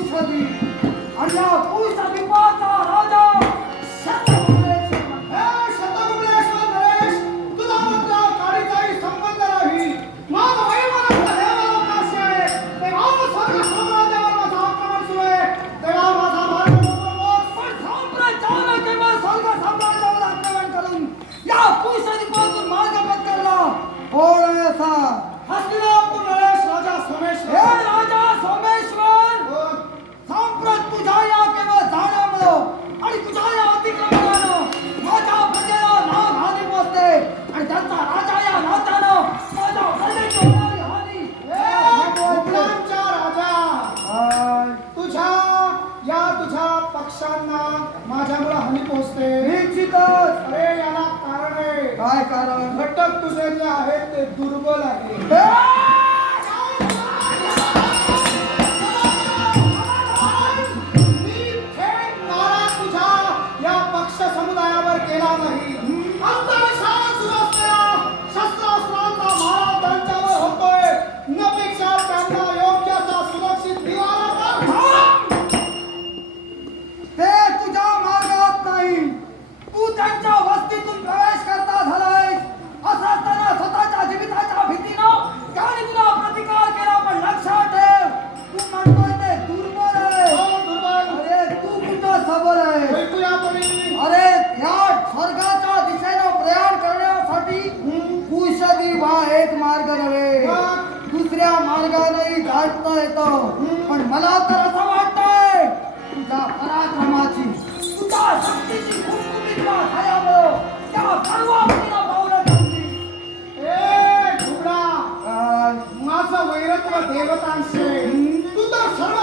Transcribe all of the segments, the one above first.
Pusra di, Allah Pusra di एक मार्ग नव्हे. दुसऱ्या मार्गाने गाठता येतो. पण मला तर असं वाटतंय तुझ्या पराक्रमाची तुझ्या शक्तीची ए माझं वैरत्व देवतांशी. तू तर सर्व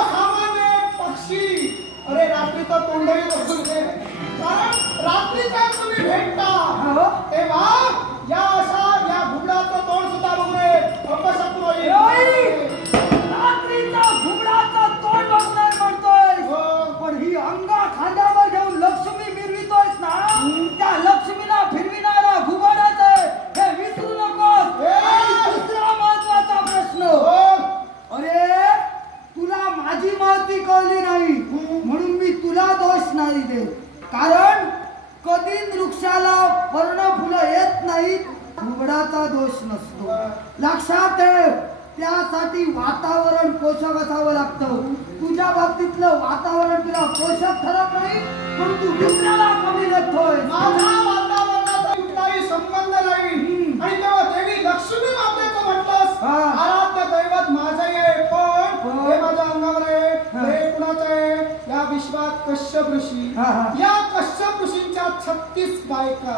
पोषक असावं लागतं. तुझ्या बाबतीतलं वातावरण तुला पोषक ठरत नाही पण तू दुसऱ्याला कमी माझा वातावरणाचा कुठलाही संबंध नाही. आणि तेव्हा देवी लक्ष्मी मातेचं म्हटलंस. आराध्य दैवत आहे पण हो. हे. माझ्या अंगावर आहे कुणाचं आहे या विश्वात कश्यप ऋषी. या कश्यप ऋषींच्या छत्तीस बायका.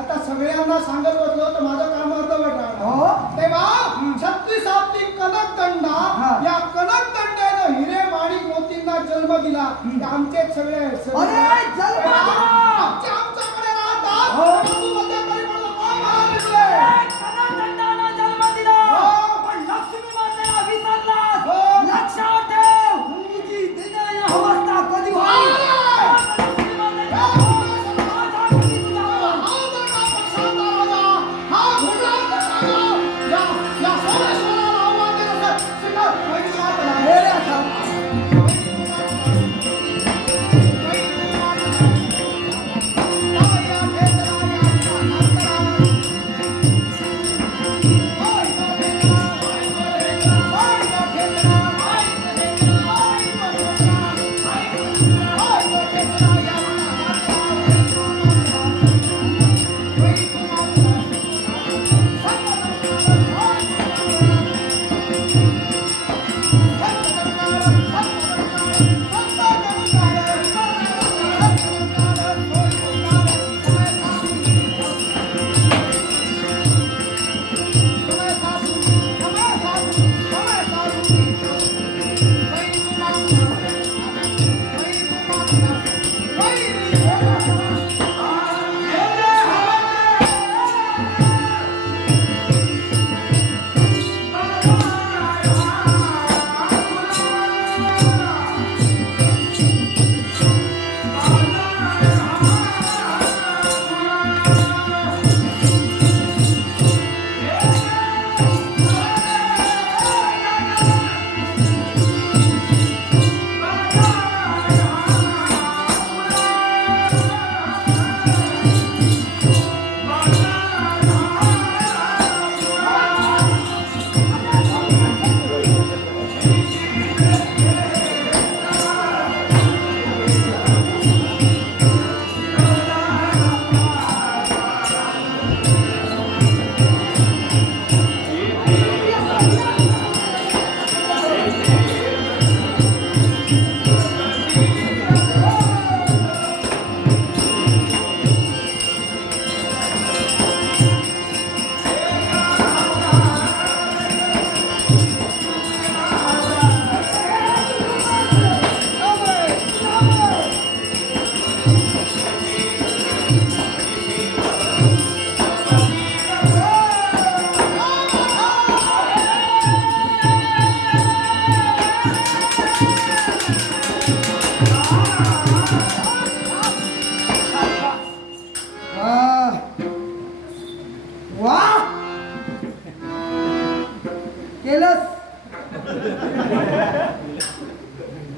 आता सगळ्यांना सांगत बसलो तर माझं काम अर्ध राहणार. हो. तेव्हा जन्म दिला. आमचे सगळे आमच्याकडे राहतात.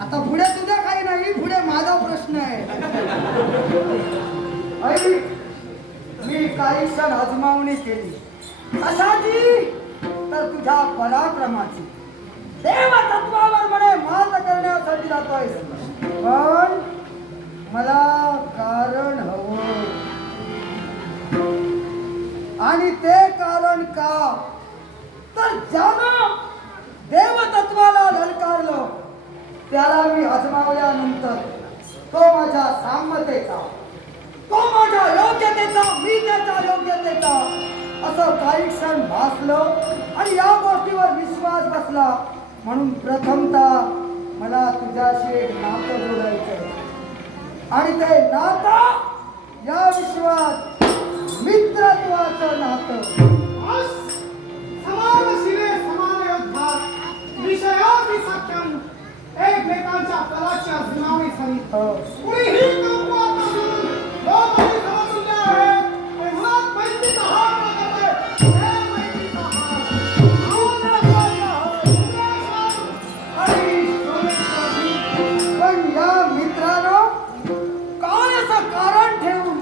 आता पुढे तुझं काही नाही पुढे माझा प्रश्न आहे. ऐक, मी काही क्षण अजमावणी केली. अशाची तर तुझ्या पराक्रमाची. देव तत्वावर म्हणे मात करण्यासाठी जातोय पण मला कारण हवं. आणि ते कारण का? तर ज्यानं देवतत्वाला ललकारलं त्याला मी अजमावल्यानंतर तो माझ्या साम्यतेचा तो माझ्या योग्यतेचा मी त्याच्या योग्यतेचा असं काही क्षण भासलं आणि या गोष्टीवर विश्वास बसला. म्हणून प्रथमतः मला तुझ्याशी एक नातं जोडायचं आणि ते नातं या विश्वात मित्रत्वाचं नातं. समान शिरे समान योद्धा विषयाची सत्यम एकमेकांच्या कलाच्या जुनावी सरी हो. कुणीही कमकुवत नसून समतुल्य आहेत पण या मित्रानं काय असं कारण ठेवून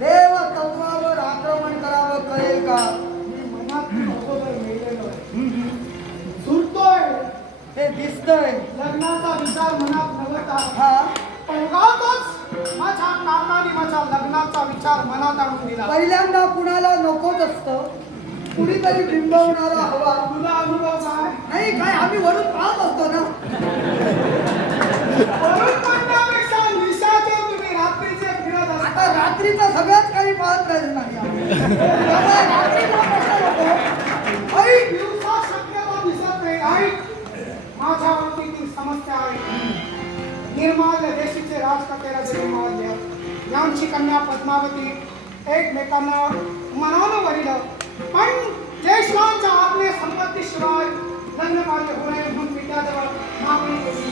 देव तत्वावर आक्रमण करावं कळेल का? मी मनात अगोदर मेलेलो आहे. सुटतोय ते दिसतंय. विचार मनात नव्हता हा माझ्या माझ्या लग्नाचा विचार मनात आणून दिला. पहिल्यांदा कुणाला नकोच असतं. कुणीतरी बिंबवणारा हवा. तुला अनुभव काय? नाही काय आम्ही वरून पाहत असतो ना. वरून पडण्यापेक्षा निशाचे तुम्ही रात्रीचे फिरत असता. आता रात्रीचं सगळंच काही पाहत राहिलं नाही आम्ही. निर्माल्य देशीचे राजकतेराचे निर्माल्य यांची कन्या पद्मावती एकमेकांना मनानं वरिलं. पण जयश्वांच्या आज्ञे संपत्तीशिवाय लग्न कार्य नये म्हणून पित्याजवळ मागणी केली.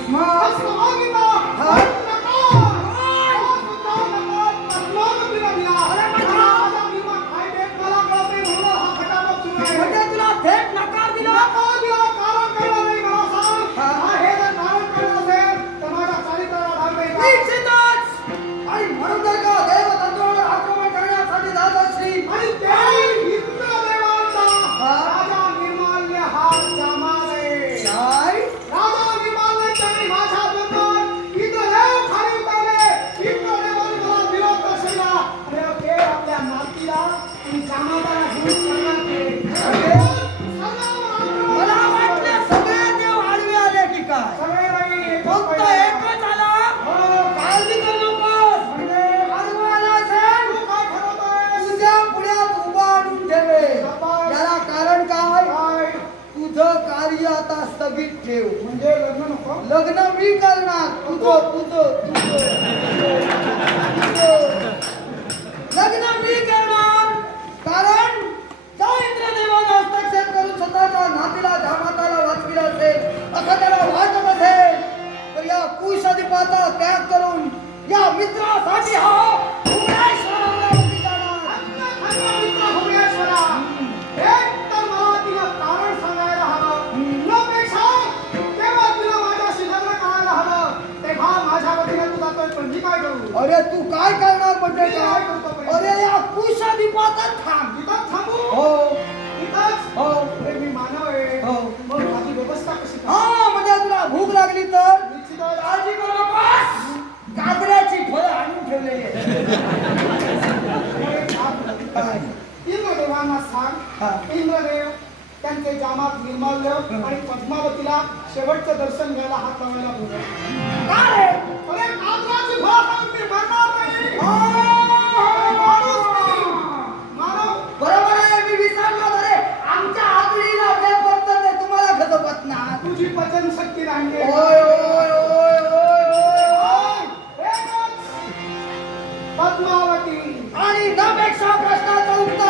कार्य आता स्थगित ठेव. म्हणजे लग्न नको? लग्न मी करणार. तुझं तुझं तुझं. लग्न मी करणार. कारण त्या इंद्रदेवानं हस्तक्षेप करून स्वतःच्या नातीला जामाताला वाचविलं असेल असं त्याला वाटत असेल. तर या कुशधिपाचा त्याग करून या मित्रासाठी हा अरे तू काय करणार म्हणजे काय? अरे या थांब इथंच थांबू? तर हात लावायला हो, हो, हो, बरोबर आमच्या आतडीला तुम्हाला खतपत ना. तुझी पचन शक्ती पद्मावती. आणि त्यापेक्षा प्रश्नाचं उत्तर.